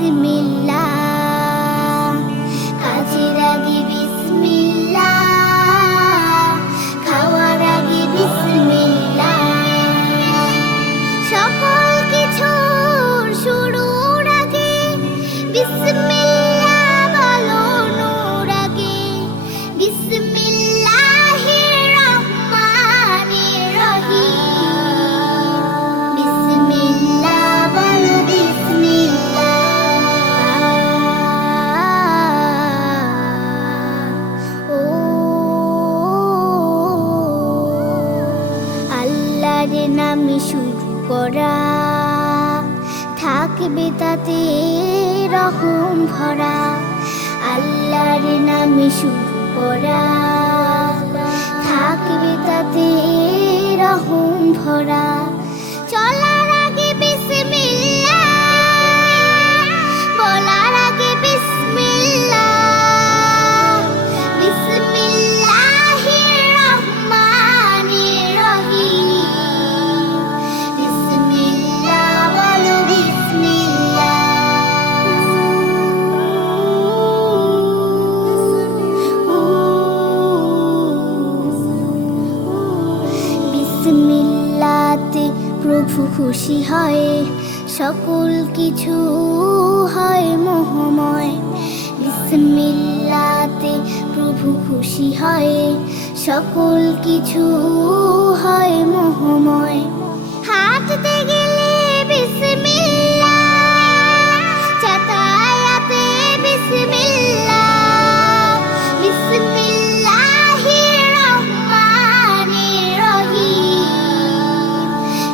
বিসমিল্লাহ, কাজের আগে বিসমিল্লাহ, খাওয়ার আগে বিসমিল্লাহ, সকল কিছুর শুরুর আগে বিসমিল্লাহ বলো নূর আগে। বিসমিল্লাহির রহমানির রহিম, বিসমিল্লাহ বলো বিসমিল্লাহ। ও আল্লাহর নামে শুরু করা, থাকবে তাতে রহম ভরা। আল্লাহর নামে শুরু করা, থাকবে তাতে রহম ভরা। চলার আগে বিসমিল্লাহ, বলার আগে বিসমিল্লাহ, বিসমিল্লাহির রহমানির রহিম, বিসমিল্লাহ বলো বিসমিল্লাহ। বিসমিল্লাতে প্রভু খুশি হয়, সকল কিছু হয় মোহময়। বিসমিল্লাতে প্রভু খুশি হয়, সকল কিছু হয় মোহময়। হাঁটতে গেলে বিসমিল্লাহ, যাতায়াতে বিসমিল্লাহ, বিসমিল্লাহির রহমানির রহিম,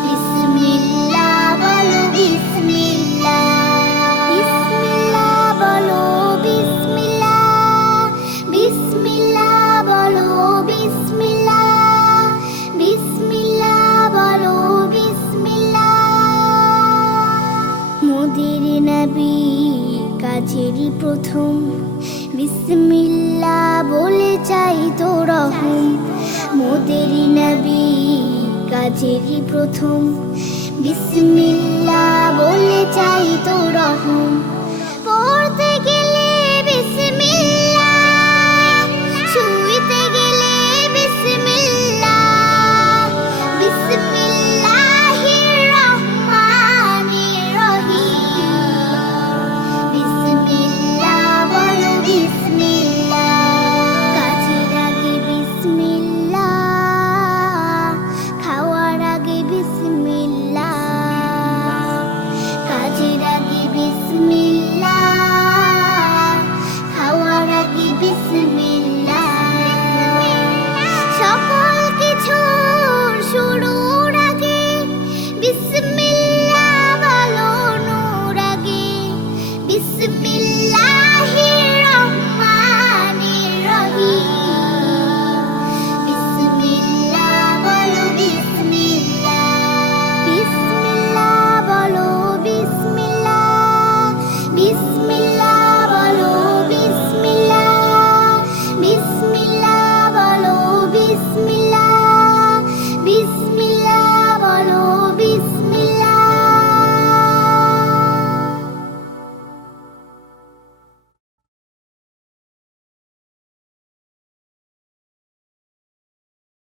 বিসমিল্লাহ বলো বিসমিল্লাহ। বিসমিল্লাহ বলো বিসমিল্লাহ, বিসমিল্লাহ বলো বিসমিল্লাহ, বিসমিল্লাহ বলো বিসমিল্লাহ। মোদের নবী কাজেরই প্রথম বিসমিল্লাহ বলে চাই তো রহম। মোদের নবী কাজেরই প্রথম বিসমিল্লাহ বলে চাই তো রহম। পড়তে গেলে বিসমিল্লাহ, শুইতে গেলে বিসমিল্লাহ, বিসমিল্লাহির রহমানির রহিম, বিসমিল্লাহ বলো বিসমিল্লাহ। কাজের আগে বিসমিল্লাহ, খাওয়ার আগে বিসমিল্লাহ, কাজের আগে বিসমিল্লাহ, খাওয়ার আগে বিসমিল্লাহ, সকল কিছুর শুরুর আগে বিসমিল্লাহ বলো নূর আগে। বিসমিল্লাহির রহমানির রহিম, বিসমিল্লাহ বলো বিসমিল্লাহ। বিসমিল্লাহ বলো বিসমিল্লাহ, বিসমিল্লাহ বলো বিসমিল্লাহ, বিসমিল্লাহ বলো বিসমিল্লাহ,